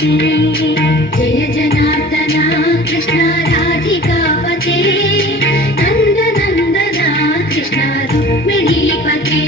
जय जनार्दना कृष्ण राधिकापते नन्दनन्दना कृष्ण रुक्मिणीपते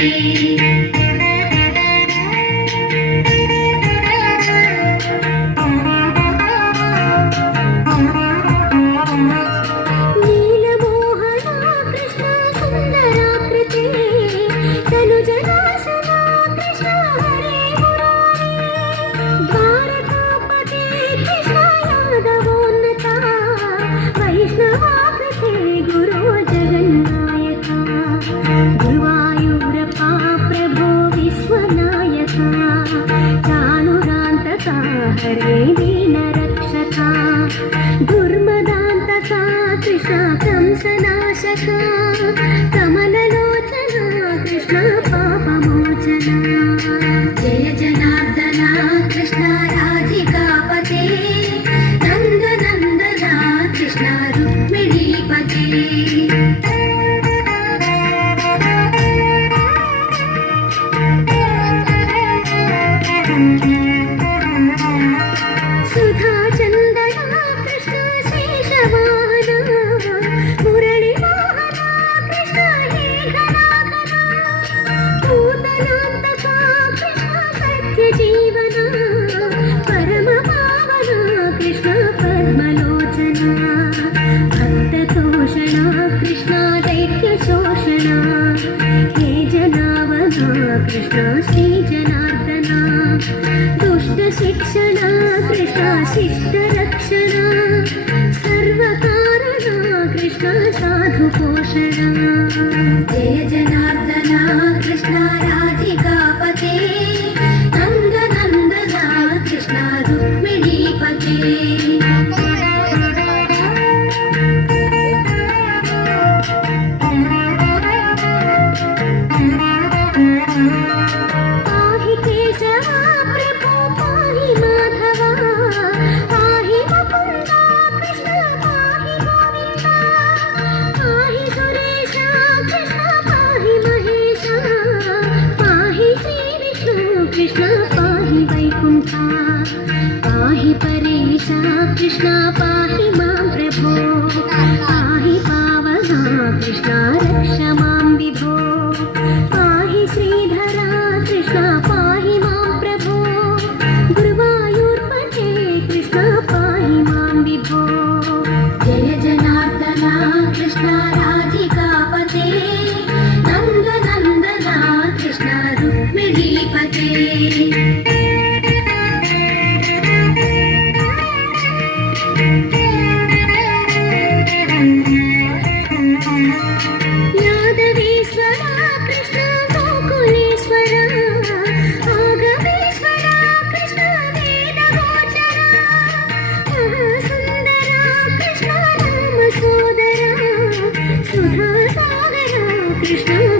हरे दीनरक्षका दुर्मदान्तका कृष्ण कंसनाशका कमललोचना कृष्ण पापमोचना जय जनार्दना कृष्ण राधिकापते नन्दनन्दना कृष्ण रुक्मिणीपते कृष्ण श्री जनार्दना दुष्ट शिक्षणा कृष्ण शिष्ट रक्षणा सर्वकारणा कृष्ण साधु पोषणा जय जनार्दना कृष्ण राधिकापते नन्दनन्दना कृष्ण रुक्मिणीपते पाहि केशव प्रभो पाहि माधव पाहि मुकुन्द कृष्ण पाहि गोविन्द पाहि सुरेश कृष्ण पाहि महेश पाहि श्री विष्णु कृष्ण पाहि वैकुण्ठ पाहि परेश कृष्ण पाहि मां प्रभो पाहि पावना कृष्ण रक्ष मां विभो पाहि श्रीधरा कृष्ण पाहि मां प्रभो गुरुवायूर्पते कृष्ण पाहि मां विभो जय जनार्दना कृष्ण राधिकापते नन्दनन्दना कृष्ण रुक्मिणीपते कृष्ण